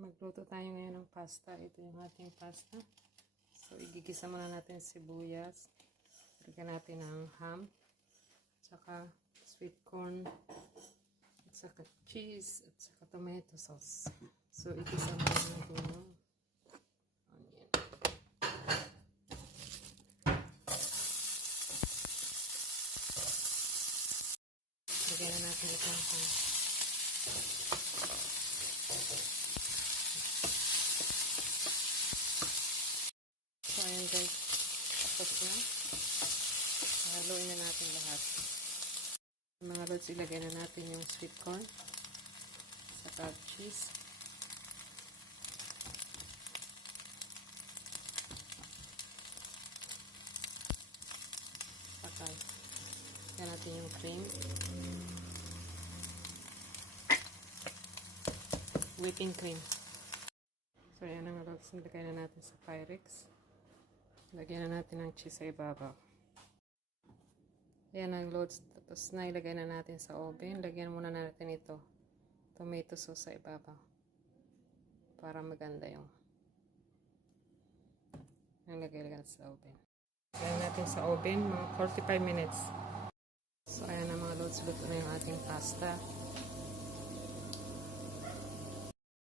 Magluto tayo ngayon ng pasta. Ito yung ating pasta. So, igigisa muna natin sibuyas. Lagyan natin ng ham. Tsaka sweet corn. At saka cheese. At saka tomato sauce. So, igisa muna natin yung onion. Lagyan na natin itong ham. So, ayan guys, tapos na. Haluin na natin lahat. Mga lods, ilagay na natin yung sweet corn. Saka cheese. Saka, ilagay natin yung cream. Whipping cream. So, ayan na mga lods, ilagay na natin sa Pyrex. Lagyan na natin ng cheese sa ibabaw. Ayan ang loads. Tapos nailagay na natin sa oven. Lagyan muna natin ito. Tomato sauce sa ibabaw. Para maganda yung lagay sa oven. Lagyan natin sa oven mga 45 minutes. So ayan na mga loads. Luto na yung ating pasta.